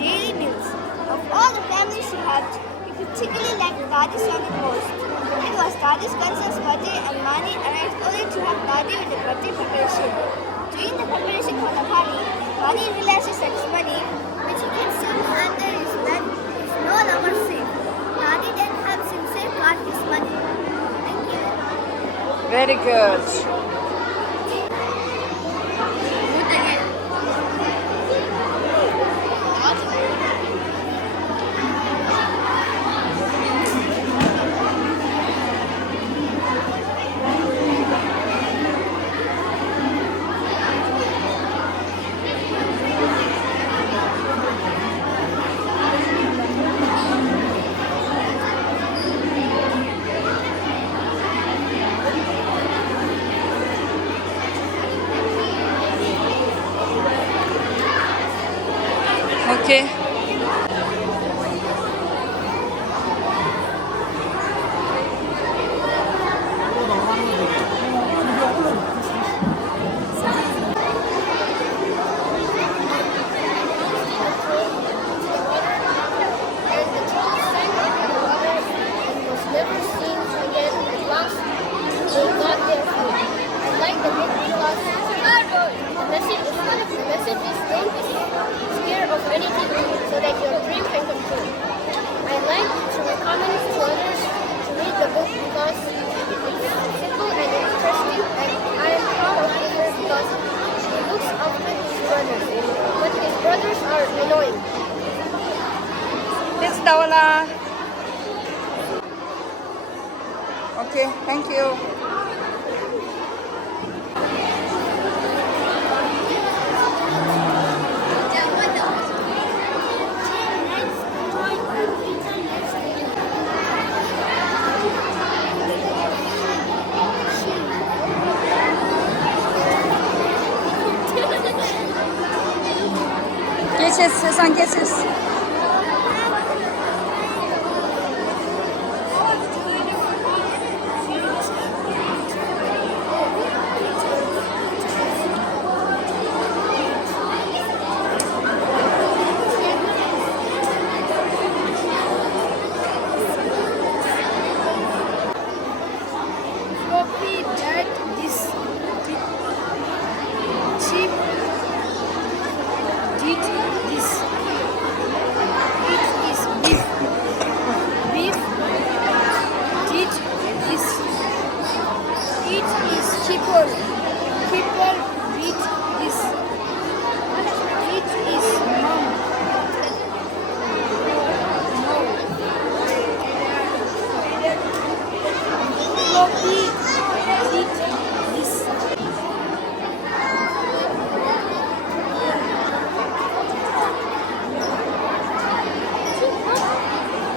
daily meals. Of all the families she helped, he particularly liked Dadi's family most. It was Dadi's cousin's birthday and Mani arrived early to help Dadi with the birthday preparation. During the preparation for the party, Mani realizes that his money, which he can soon under his bed, is no longer safe. Dadi then helps him safeguard his money. Thank you. Very good. Okay. So that your dream can come true. I like to recommend to others to read the book because it's simple and interesting, and I am proud of Peter because he looks after his brothers, but his brothers are annoying. Miss Daula. Okay, thank you. Geçes, Sesan geçes. Floppy that this cheap did this. It is beef. Beef did this. It is keeper. Keeper did this. It is mom. Floppy did this.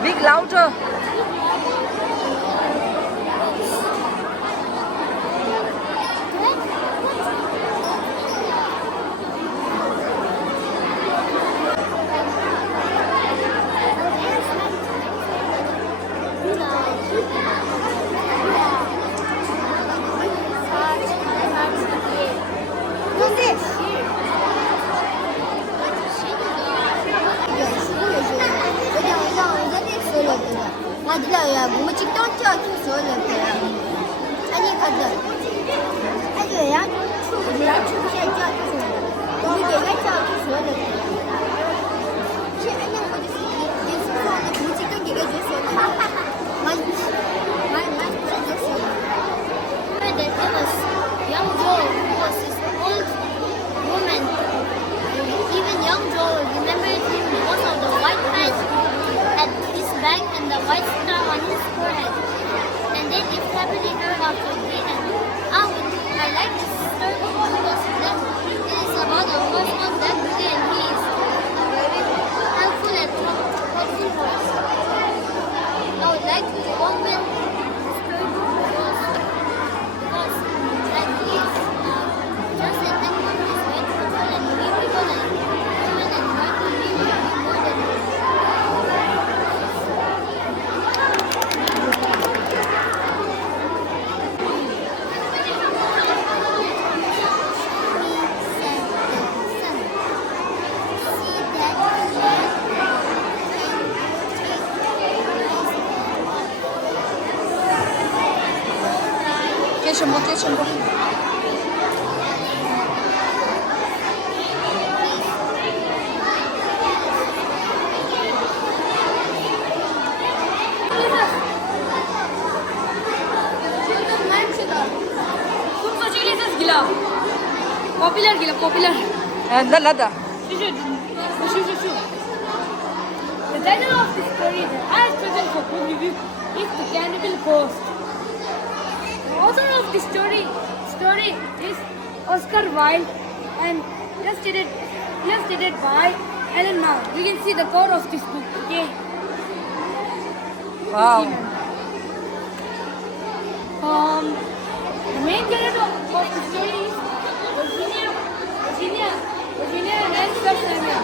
Big louder. 맞아요. 뭐지 던져 주소는 아니 가자. 아니야. 추야 추세 저 주소. 우리 내가 저 주소는. 시안양 뭐지? 예수는 뭐지 던지게 주소. 맞지. 맞지 주소. That it was young Joel who was his old woman. Even young Joel remembered him because of the white patch at his back and the white star on his forehead. And they lived happily ever after. The end. I like this story because it is about a horseman that day, and he is very helpful and helpful for us. I would like to open the story because that he is just an animal who is very helpful and beautiful and human and trying to be more than 모티 친구. Popular. Lada. Shoo. The title of the story that I have chosen for book review is The Cannibal Ghost. The author of the story is Oscar Wilde and illustrated by Alan Moore. You can see the cover of this book, okay? Wow. The main character of the story is Virginia and Sir Simon.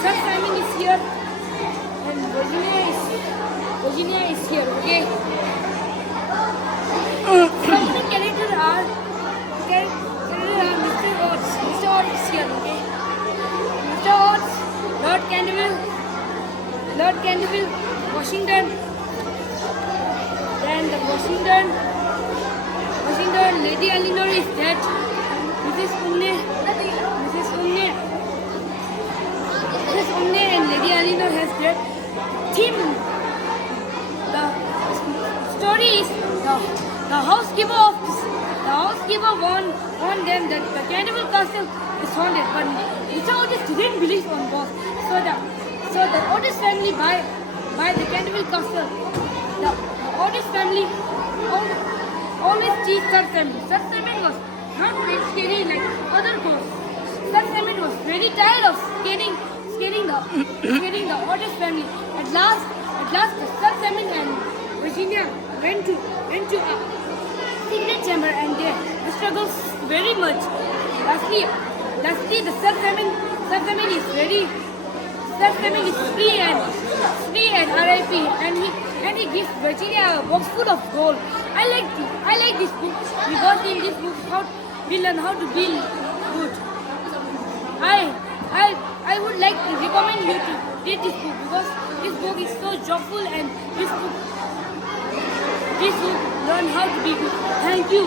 Sir Simon is here and Virginia is here, okay? Some of the characters are Mr. Oates. Mr. Oates is here, okay? Mr. Oates, Lord Canterville, Washington, and Washington, Lady Eleanor is dead. Mrs. Unne and Lady Eleanor has dead. Tim, the story is the housekeeper warned them that the Cannibal Castle is haunted, but Mr. Otis didn't believe on ghosts. So the Otis family buy the Cannibal Castle. The Otis family always teased Sir Simon. Sir Simon was not very scary like other ghosts. Sir Simon was very tired of scaring the Otis family. At last, Sir Simon and Virginia went to a secret chamber and they struggled very much. Lastly, the Sir Simon is free and RIP, and he gives Virginia a box full of gold. I like this book because in this book we learn how to be good. I would like to recommend you to read this book because this book is so joyful and this book learn how to be good. Thank you.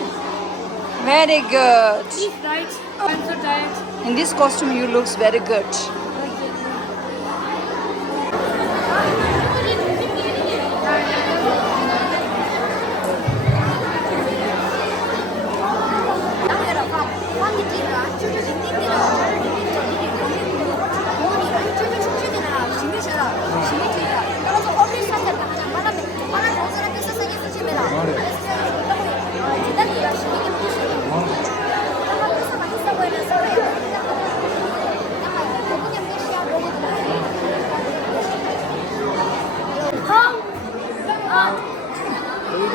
Very good. Please write. I'm so tired. In this costume, you looks very good.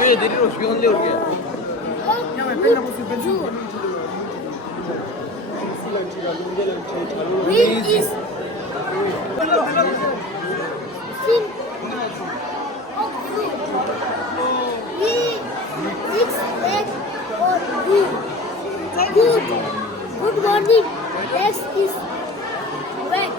여기 내리러 시간 내올게. Which is sin of fruit. Which egg or good? Good morning. This is wet.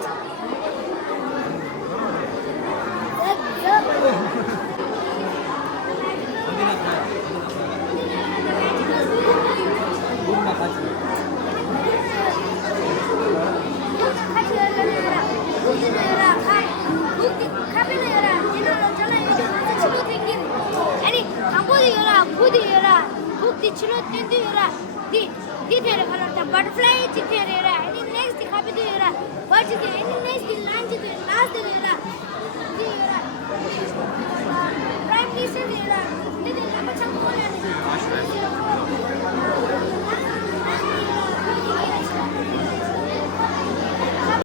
Butterfly, next copy to your next line to the last